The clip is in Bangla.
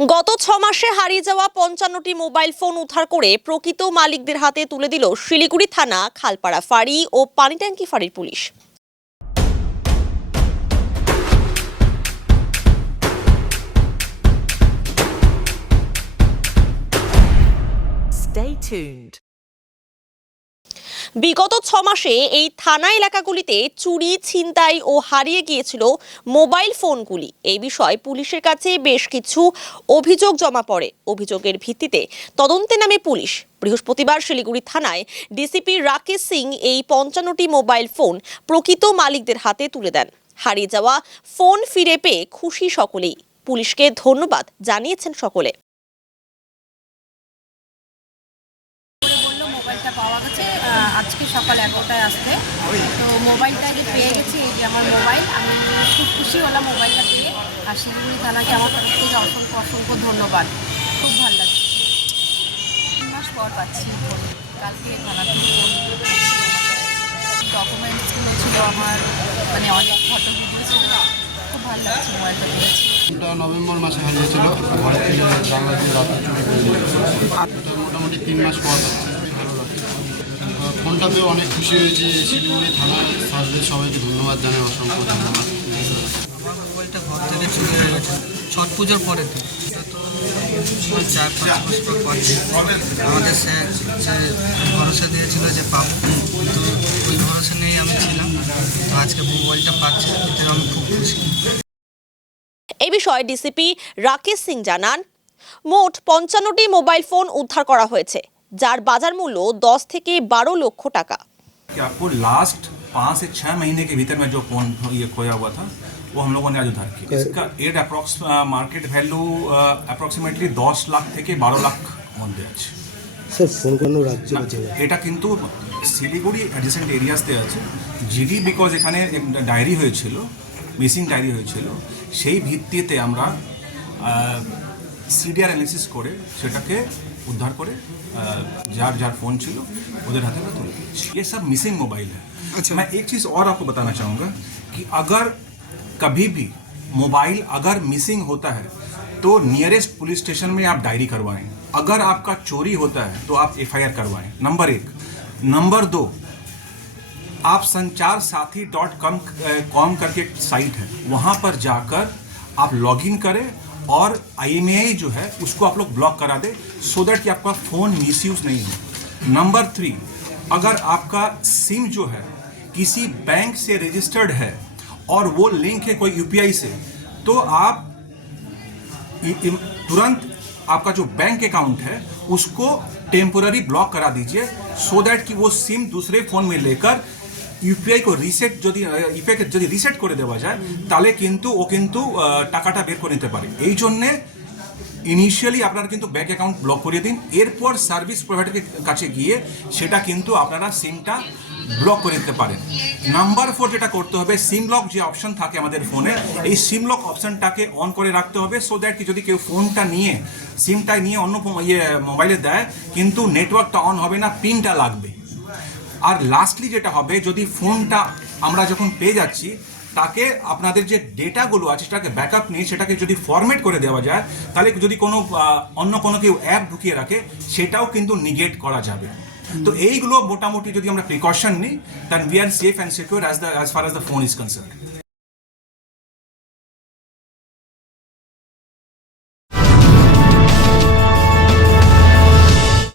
গত 6 মাসে হারিয়ে যাওয়া 55টি মোবাইল ফোন উদ্ধার করে প্রকৃত মালিকদের হাতে তুলে দিল শিলিগুড়ি থানা খালপাড়া ফাঁড়ি ও পানিট্যাঙ্কি ফাঁড়ির পুলিশ। Stay tuned. বিগত 6 মাসে এই থানা এলাকাগুলিতে চুরি, ছিনতাই ও হারিয়ে গিয়েছিল মোবাইল ফোনগুলি। এই বিষয়ে পুলিশের কাছে বেশ কিছু অভিযোগ জমা পড়ে। অভিযোগের ভিত্তিতে তদন্তে নামে পুলিশ। বৃহস্পতিবার শিলিগুড়ি থানায় ডিসিপি রাকেশ সিং এই 55টি মোবাইল ফোন প্রকৃত মালিকদের হাতে তুলে দেন। হারিয়ে যাওয়া ফোন ফিরে পেয়ে খুশি সকলেই। পুলিশকে ধন্যবাদ জানিয়েছেন সকলে। মোবাইলটা পাওয়া গেছে আজকে সকাল 11টায় আসতে। তো মোবাইলটা আগে পেয়ে গেছি, এই যে আমার মোবাইল। আমি খুব খুশি হলাম মোবাইলটা পেয়ে। আর শিলিগুড়ি থানাকে আমার তরফ থেকে অসংখ্য অসংখ্য ধন্যবাদ। খুব ভালো লাগছে। 3 মাস পর পাচ্ছি। কালকে থানা থেকে ডকুমেন্টসগুলো ছিল আমার, মানে অনেক ফটো ভিডিও ছিল। খুব ভালো লাগছে মোবাইলটা পেয়েছি। নভেম্বর মাসে হারিয়েছিল, ঘরে থেকে জানলা দিয়ে রাতে চুরি করে নিয়েছিল। মোটামুটি 3 মাস পর পাচ্ছি। ভালো লাগছে। ফোনটা পেয়ে অনেক খুশি হয়েছি। শিলিগুড়ি থানার সার্ভিস সবাইকে ধন্যবাদ জানাই, অসংখ্য ধন্যবাদ। আমার মোবাইলটা ঘর থেকে চুরি হয়ে গেছে ছট পুজোর পরে থেকে। তো 4-5 বছর পরে আমাদের স্যার যে ভরসা দিয়েছিল যে পাবো, কিন্তু ওই ভরসা নিয়েই আমি ছিলাম। তো আজকে মোবাইলটা পাচ্ছি, এতে আমি খুব খুশি। এই বিষয়ে ডিসিপি রাকেশ সিং জানান, মোট 55টি মোবাইল ফোন উদ্ধার করা হয়েছে, যার বাজার মূল্য 10 থেকে 12 লক্ষ টাকা। कि आपको लास्ट 5 से 6 महीने के भीतर में जो फोन ये खोया हुआ था वो हम लोगों ने आज उद्धार किया। इसका मार्केट वैल्यू অ্যাপ্রক্সিমেটলি 10 লাখ থেকে 12 লাখ মধ্যে আছে। স্যার ফোন কোনো রাজ্যে আছে? এটা কিন্তু শিলিগুড়ি অ্যাডজেসেন্ট এরিয়াসতে আছে। জিডি বিকজ এখানে ডায়েরি হয়েছিল, মিসিং ডায়েরি হয়েছিল, সেই ভিত্তিতে আমরা সিডিআর অ্যানালিসিস করে সেটাকে उद्धार करे जार फ़ोन छिलो उधर हाथ में तुले। ये सब मिसिंग मोबाइल है। अच्छा। मैं एक चीज़ और आपको बताना चाहूँगा कि अगर कभी भी मोबाइल अगर मिसिंग होता है तो नियरेस्ट पुलिस स्टेशन में आप डायरी करवाएं। अगर आपका चोरी होता है तो आप FIR करवाएं। नंबर 1। नंबर 2, आप sanchar-sathi.com करके एक साइट है, वहाँ पर जाकर आप लॉगिन करें और IMEI जो है उसको आप लोग ब्लॉक करा दे, सो दैट कि आपका फ़ोन मिसयूज़ नहीं हो। नंबर 3, अगर आपका सिम जो है किसी बैंक से रजिस्टर्ड है और वो लिंक है कोई UPI से, तो आप तुरंत आपका जो बैंक अकाउंट है उसको टेम्पोररी ब्लॉक करा दीजिए, सो दैट कि वो सिम दूसरे फ़ोन में लेकर ইউপিআই को রিসেট যদি রিসেট করে দেওয়া যায় তাহলে কিন্তু ও কিন্তু টাকাটা বের করে নিতে পারে। এই জন্যে ইনিশিয়ালি আপনারা কিন্তু ব্যাঙ্ক অ্যাকাউন্ট ব্লক করিয়ে দিন, এরপর সার্ভিস প্রোভাইডারের কাছে গিয়ে সেটা কিন্তু আপনারা সিমটা ব্লক করে দিতে পারেন। নাম্বার 4 যেটা করতে হবে, সিম লক যে অপশন থাকে আমাদের ফোনে, এই সিম লক অপশনটাকে অন করে রাখতে হবে, সো দ্যাট কি যদি কেউ ফোনটা নিয়ে সিমটা নিয়ে অন্য মোবাইলে দেয় কিন্তু নেটওয়ার্কটা অন হবে না, পিনটা লাগবে। আর লাস্টলি যেটা হবে, যদি ফোনটা আমরা যখন পেয়ে যাচ্ছি তাকে আপনাদের যে ডেটাগুলো আছে সেটাকে ব্যাকআপ নিয়ে সেটাকে যদি ফরম্যাট করে দেওয়া যায়, তাহলে যদি কোনো অন্য কোনো কেউ অ্যাপ ঢুকিয়ে রাখে সেটাও কিন্তু নিগেট করা যাবে। তো এইগুলো মোটামুটি যদি আমরা প্রিকশন নিই, then we are safe and secure as far as the phone is concerned.